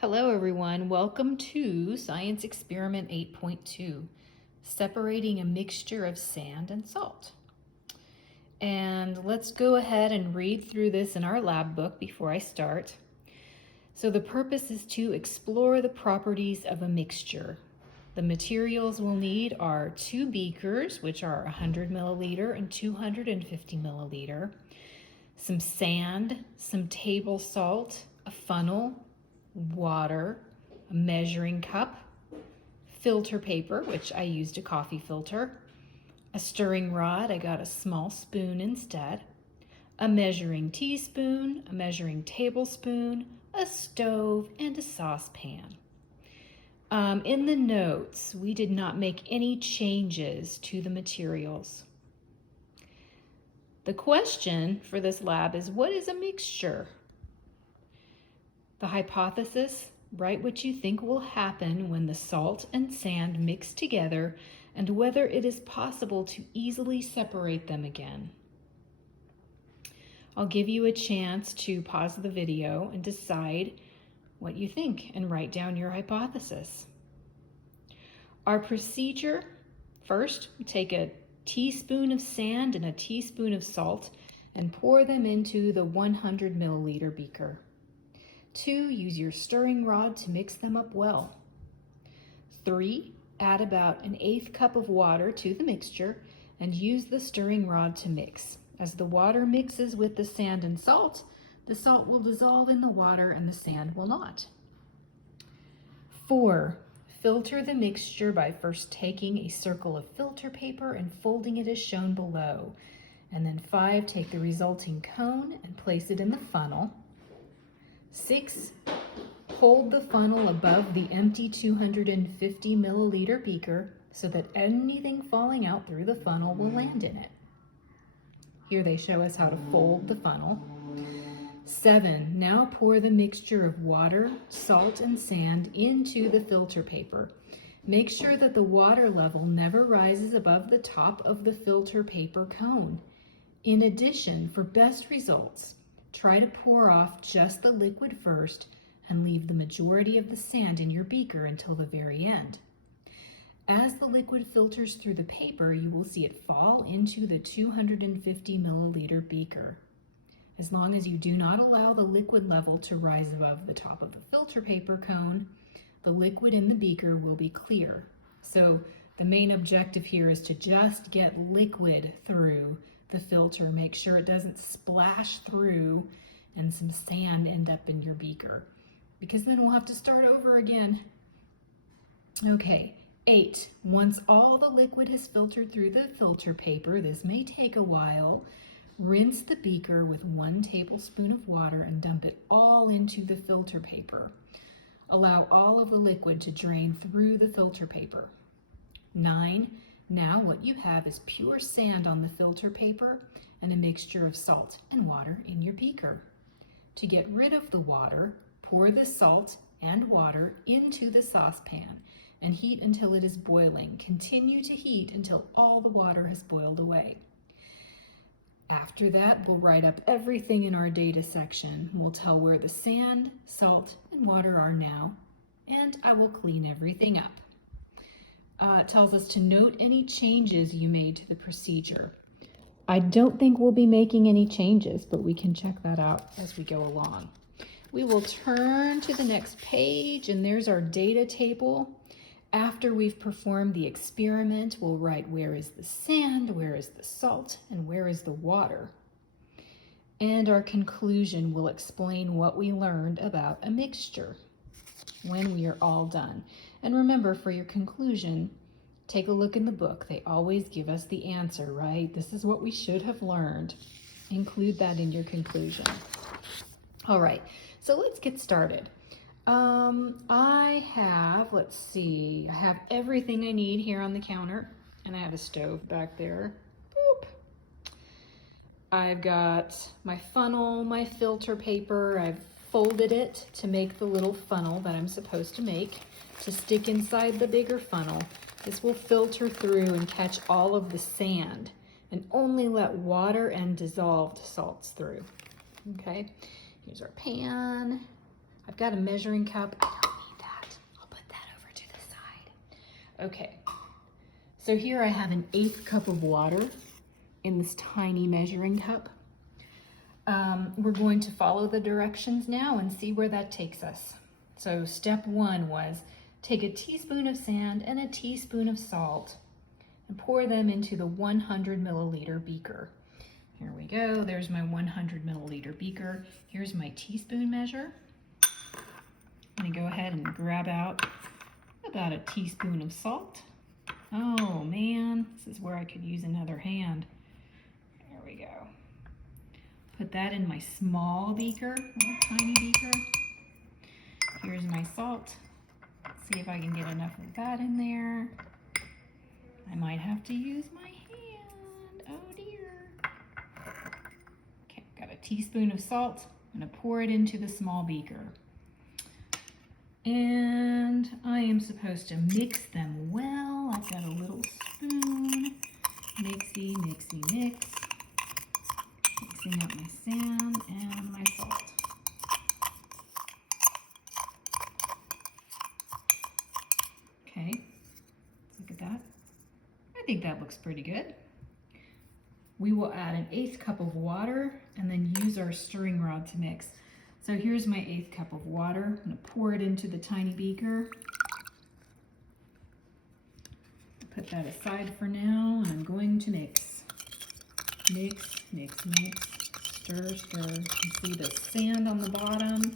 Hello everyone, welcome to Science Experiment 8.2, separating a mixture of sand and salt. And let's go ahead and read through this in our lab book before I start. So the purpose is to explore the properties of a mixture. The materials we'll need are 2 beakers, which are 100 milliliter and 250 milliliter, some sand, some table salt, a funnel, water, a measuring cup, filter paper, which I used a coffee filter, a stirring rod, I got a small spoon instead, a measuring teaspoon, a measuring tablespoon, a stove, and a saucepan. In the notes, we did not make any changes to the materials. The question for this lab is, what is a mixture? The hypothesis, write what you think will happen when the salt and sand mix together and whether it is possible to easily separate them again. I'll give you a chance to pause the video and decide what you think and write down your hypothesis. Our procedure, first, take a teaspoon of sand and a teaspoon of salt and pour them into the 100 milliliter beaker. 2, use your stirring rod to mix them up well. 3, add about 1/8 cup of water to the mixture and use the stirring rod to mix. As the water mixes with the sand and salt, the salt will dissolve in the water and the sand will not. 4, filter the mixture by first taking a circle of filter paper and folding it as shown below. And then 5, take the resulting cone and place it in the funnel. 6, hold the funnel above the empty 250 milliliter beaker so that anything falling out through the funnel will land in it. Here they show us how to fold the funnel. 7, now pour the mixture of water, salt, and sand into the filter paper. Make sure that the water level never rises above the top of the filter paper cone. In addition, for best results, try to pour off just the liquid first and leave the majority of the sand in your beaker until the very end. As the liquid filters through the paper, you will see it fall into the 250 milliliter beaker. As long as you do not allow the liquid level to rise above the top of the filter paper cone, the liquid in the beaker will be clear. So the main objective here is to just get liquid through the filter. Make sure it doesn't splash through and some sand end up in your beaker, because then we'll have to start over again. Okay, 8, once all the liquid has filtered through the filter paper, this may take a while, rinse the beaker with 1 tablespoon of water and dump it all into the filter paper. Allow all of the liquid to drain through the filter paper. 9, now what you have is pure sand on the filter paper and a mixture of salt and water in your beaker. To get rid of the water, pour the salt and water into the saucepan and heat until it is boiling. Continue to heat until all the water has boiled away. After that, we'll write up everything in our data section. We'll tell where the sand, salt, and water are now, and I will clean everything up. It tells us to note any changes you made to the procedure. I don't think we'll be making any changes, but we can check that out as we go along. We will turn to the next page, and there's our data table. After we've performed the experiment, we'll write where is the sand, where is the salt, and where is the water. And our conclusion will explain what we learned about a mixture when we are all done. And remember, for your conclusion, take a look in the book. They always give us the answer, right? This is what we should have learned. Include that in your All right, so let's get started. I have everything I need here on the counter, and I have a stove back there. Boop. I've got my funnel, my filter paper. I've folded it to make the little funnel that I'm supposed to make to stick inside the bigger funnel. This will filter through and catch all of the sand and only let water and dissolved salts through. Okay, here's our pan. I've got a measuring cup. I don't need that. I'll put that over to the side. Okay, so here I have an 1/8 cup of water in this tiny measuring cup. We're going to follow the directions now and see where that takes us. So step 1 was take a teaspoon of sand and a teaspoon of salt and pour them into the 100 milliliter beaker. Here we go, there's my 100 milliliter beaker. Here's my teaspoon measure. I'm gonna go ahead and grab out about a teaspoon of salt. Oh man, this is where I could use another hand. There we go. Put that in my small beaker, little tiny beaker. Here's my salt. Let's see if I can get enough of that in there. I might have to use my hand. Oh dear. Okay, got a teaspoon of salt. I'm gonna pour it into the small beaker. And I am supposed to mix them well. I've got a little spoon. Mixy, mixy, mix. Mixing up my sand and my salt. Okay, let's look at that. I think that looks pretty good. We will add an 1/8 cup of water and then use our stirring rod to mix. So here's my 1/8 cup of water. I'm going to pour it into the tiny beaker. Put that aside for now, and I'm going to mix. Mix, mix, mix, stir, stir. You can see the sand on the bottom.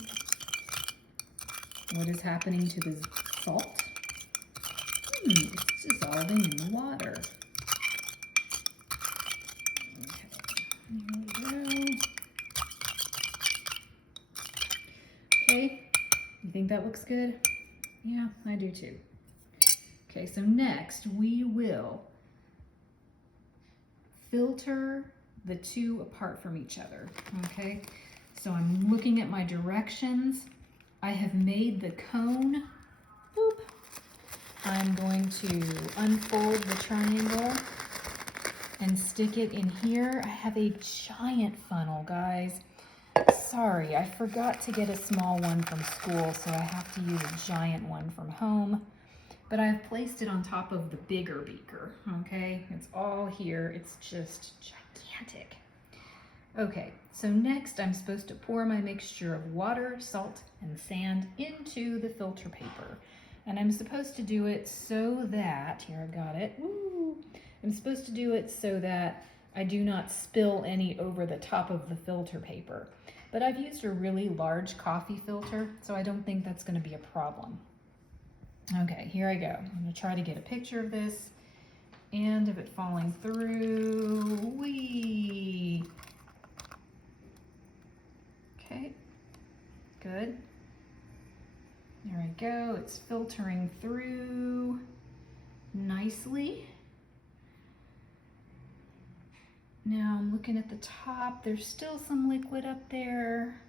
What is happening to the salt? It's dissolving in the water. Okay, here we go. Okay, you think that looks good? Yeah, I do too. Okay, so next we will filter the two apart from each other, okay? So I'm looking at my directions. I have made the cone. Boop. I'm going to unfold the triangle and stick it in here. I have a giant funnel, guys. Sorry, I forgot to get a small one from school, so I have to use a giant one from home. But I've placed it on top of the bigger beaker, okay? It's all here, it's just gigantic. Okay, so next I'm supposed to pour my mixture of water, salt, and sand into the filter paper. And I'm supposed to do it so that, here I've got it, woo! I'm supposed to do it so that I do not spill any over the top of the filter paper. But I've used a really large coffee filter, so I don't think that's gonna be a problem. Okay, here I go. I'm gonna try to get a picture of this and of it falling through. Whee! Okay, good. There I go, it's filtering through nicely. Now I'm looking at the top, there's still some liquid up there.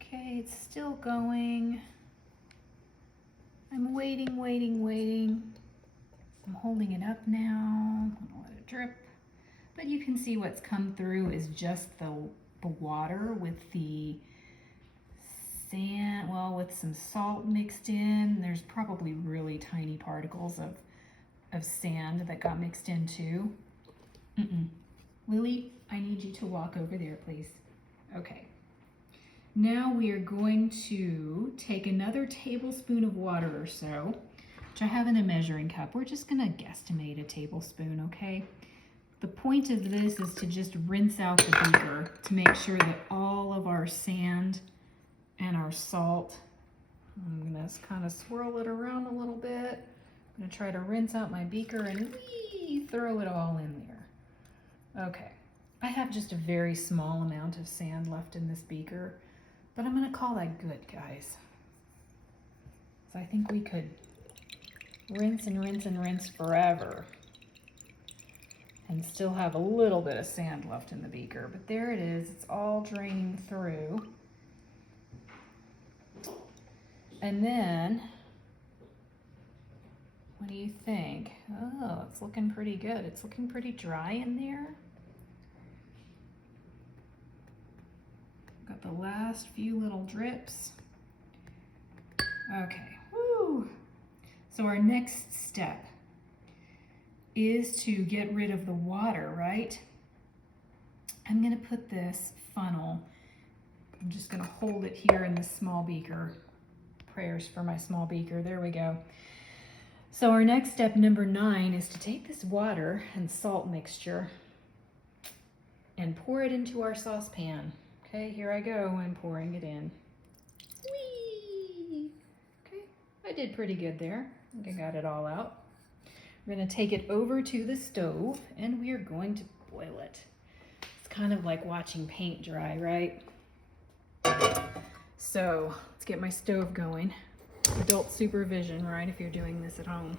Okay, it's still going. I'm waiting, waiting, waiting. I'm holding it up now. I'm gonna let it drip. But you can see what's come through is just the water with the sand, well, with some salt mixed in. There's probably really tiny particles of sand that got mixed in too. Lily, I need you to walk over there, please. Okay. Now we are going to take another tablespoon of water or so, which I have in a measuring cup. We're just gonna guesstimate a tablespoon, okay? The point of this is to just rinse out the beaker to make sure that all of our sand and our salt, I'm gonna kind of swirl it around a little bit. I'm gonna try to rinse out my beaker and throw it all in there. Okay, I have just a very small amount of sand left in this beaker, but I'm gonna call that good, guys. So I think we could rinse and rinse and rinse forever and still have a little bit of sand left in the beaker, but there it is, it's all draining through. And then, what do you think? Oh, it's looking pretty good. It's looking pretty dry in there. Got the last few little drips. Okay, woo! So our next step is to get rid of the water, right? I'm gonna put this funnel, I'm just gonna hold it here in this small beaker. Prayers for my small beaker, there we go. So our next step, number 9, is to take this water and salt mixture and pour it into our saucepan. Okay, here I go, I'm pouring it in. Whee! Okay, I did pretty good there. I think I got it all out. We're gonna take it over to the stove and we are going to boil it. It's kind of like watching paint dry, right? So let's get my stove going. Adult supervision, right, if you're doing this at home.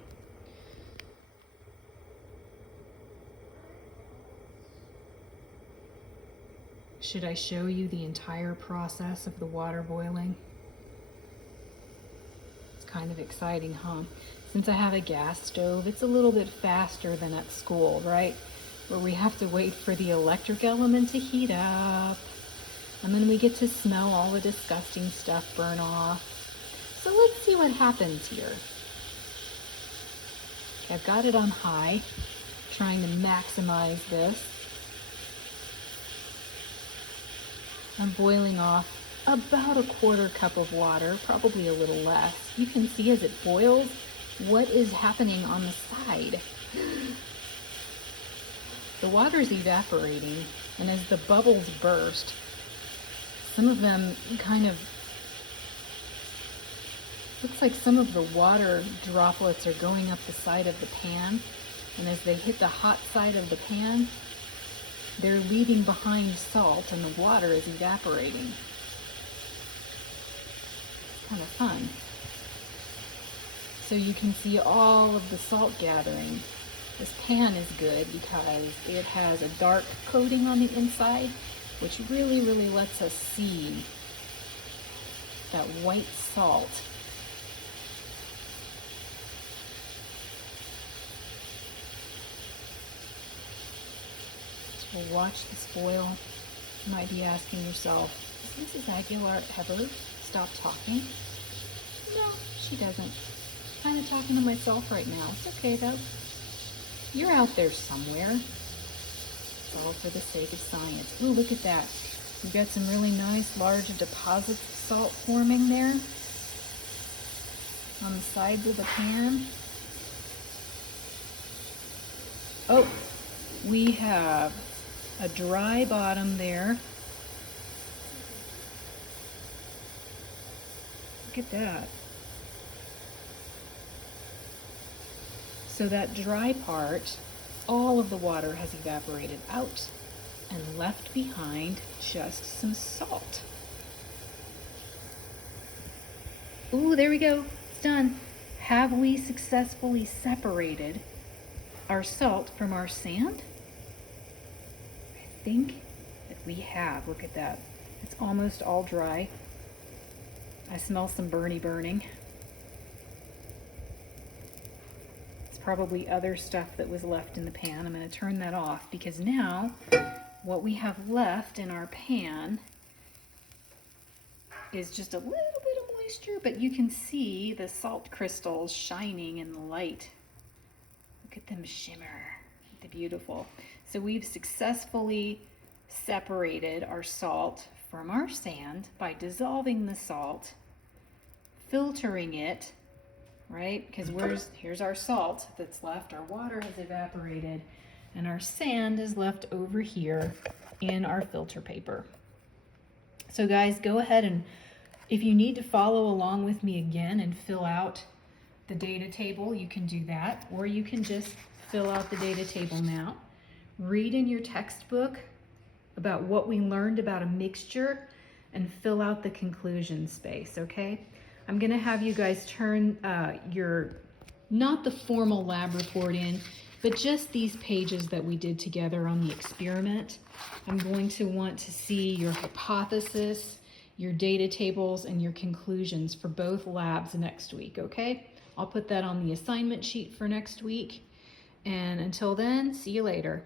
Should I show you the entire process of the water boiling? It's kind of exciting, huh? Since I have a gas stove, it's a little bit faster than at school, right? Where we have to wait for the electric element to heat up. And then we get to smell all the disgusting stuff burn off. So let's see what happens here. Okay, I've got it on high, trying to maximize this. I'm boiling off about a 1/4 cup of water, probably a little less. You can see as it boils what is happening on the side. The water's evaporating, and as the bubbles burst, some of them kind of, looks like some of the water droplets are going up the side of the pan, and as they hit the hot side of the pan, they're leaving behind salt and the water is evaporating. It's kind of fun. So you can see all of the salt gathering. This pan is good because it has a dark coating on the inside, which really, really lets us see that white salt. So we'll watch this boil. You might be asking yourself, does Mrs. Aguilar ever stop talking? No, she doesn't. I'm kind of talking to myself right now. It's okay though. You're out there somewhere. It's all for the sake of science. Ooh, look at that. We've got some really nice large deposits of salt forming there on the sides of the pan. Oh, we have a dry bottom there. Look at that. So that dry part, all of the water has evaporated out and left behind just some salt. Ooh, there we go. It's done. Have we successfully separated our salt from our sand? I think that we have. Look at that. It's almost all dry. I smell some burning. Probably other stuff that was left in the pan. I'm going to turn that off because now what we have left in our pan is just a little bit of moisture, but you can see the salt crystals shining in the light. Look at them shimmer. They're beautiful. So we've successfully separated our salt from our sand by dissolving the salt, filtering it, right? Because here's our salt that's left, our water has evaporated, and our sand is left over here in our filter paper. So guys, go ahead and if you need to follow along with me again and fill out the data table, you can do that, or you can just fill out the data table now. Read in your textbook about what we learned about a mixture and fill out the conclusion space, okay? I'm gonna have you guys turn not the formal lab report in, but just these pages that we did together on the experiment. I'm going to want to see your hypothesis, your data tables, and your conclusions for both labs next week, okay? I'll put that on the assignment sheet for next week. And until then, see you later.